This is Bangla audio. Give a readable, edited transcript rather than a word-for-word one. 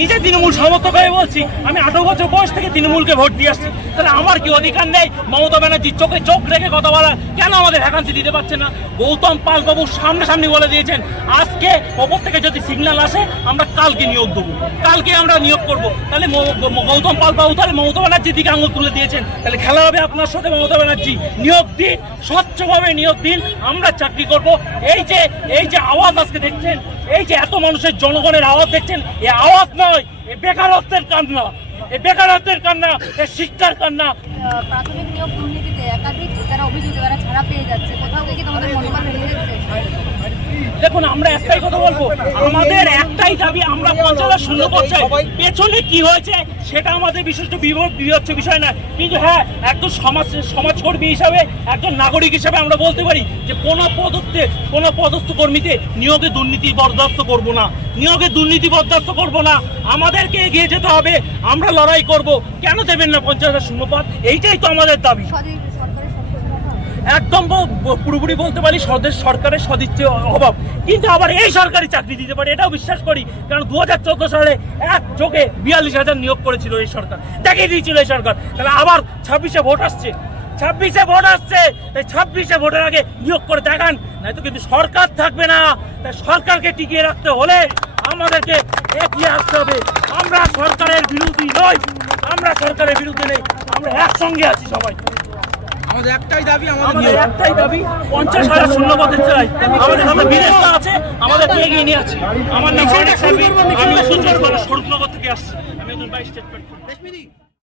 নিজে তৃণমূল সমর্থক হয়ে বলছি, আমি 18 বছর বয়স থেকে তৃণমূলকে ভোট দিয়ে আসছি, তাহলে আমার কি অধিকার নেই মমতা ব্যানার্জির চোখে চোখ রেখে কথা বলা? কেন আমাদের ভ্যাকান্সি দিতে পারছে না? গৌতম পাল বাবু সামনাসামনি বলে দিয়েছেন আজকে ওপর থেকে যদি সিগন্যাল আসে আমরা কালকে নিয়োগ দেবো, কালকে আমরা নিয়োগ করব। তাহলে গৌতম পাল বাবু তাহলে মমতা ব্যানার্জির দিকে আঙুল তুলে দিয়েছেন, তাহলে খেলা হবে আপনার সাথে মমতা ব্যানার্জি। নিয়োগ দিন, স্বচ্ছভাবে নিয়োগ দিন, আমরা চাকরি করব। এই যে আওয়াজ আজকে দেখছেন, এই যে এত মানুষের জনগণের আওয়াজ দেখছেন, এই আওয়াজ নয়, এই বেকারত্বের কান্না, এই বেকারত্বের কান্না, এই শিক্ষার কান্না। প্রাথমিক নিয়োগ দুর্নীতিতে একাধিক যারা অভিযুক্ত তারা ছাড়া পেয়ে যাচ্ছে, কোথাও কি তোমাদের মনোবল ভেঙে যাচ্ছে? দেখুন, আমরা একটাই কথা বলবো, আমাদের একটাই দাবি, আমরা 50,000 শূন্য করছি। পেছনে কি হয়েছে সেটা আমাদের বিশিষ্ট বিবেচ্য বিষয় না, কিন্তু হ্যাঁ একজন সমাজকর্মী হিসাবে, একজন নাগরিক হিসাবে আমরা বলতে পারি যে কোনো পদস্থ কর্মীতে নিয়োগে দুর্নীতি বরদাস্ত করব না, নিয়োগে দুর্নীতি বরদাস্ত করব না। আমাদেরকে এগিয়ে যেতে হবে, আমরা লড়াই করব। কেন দেবেন না 50,000 শূন্যপদ? এইটাই তো আমাদের দাবি। একদম পুরোপুরি বলতে পারি সরকারের সদিচ্ছা অভাব, কিন্তু আবার এই সরকারি চাকরি দিতে পারে এটাও বিশ্বাস করি। কারণ 2014 সালে এক যোগে 42,000 নিয়োগ করেছিল এই সরকার, দেখিয়ে দিয়েছিল এই সরকার। তাহলে আবার 26-এ ভোট আসছে, 26-এ ভোট আসছে, এই 26-এ ভোটের আগে নিয়োগ করে দেখান, নয়তো কিন্তু সরকার থাকবে না। তাই সরকারকে টিকিয়ে রাখতে হলে আমাদেরকে এগিয়ে আসতে হবে। আমরা সরকারের বিরোধী নই, আমরা সরকারের বিরুদ্ধে নেই, আমরা একসঙ্গে আছি সবাই। আমাদের একটাই দাবি, 50,000 শূন্যপদের চাই। আমাদের সাথে বিদেশটা আছে, আমাদেরকে এগিয়ে নিয়ে আছে। আমার নাম অনেক সার্বিক, আমি উত্তর চব্বিশ পরগনা স্বরূপনগর থেকে আসছি, আমি একজন ভাইস স্টেট প্রেসিডেন্ট।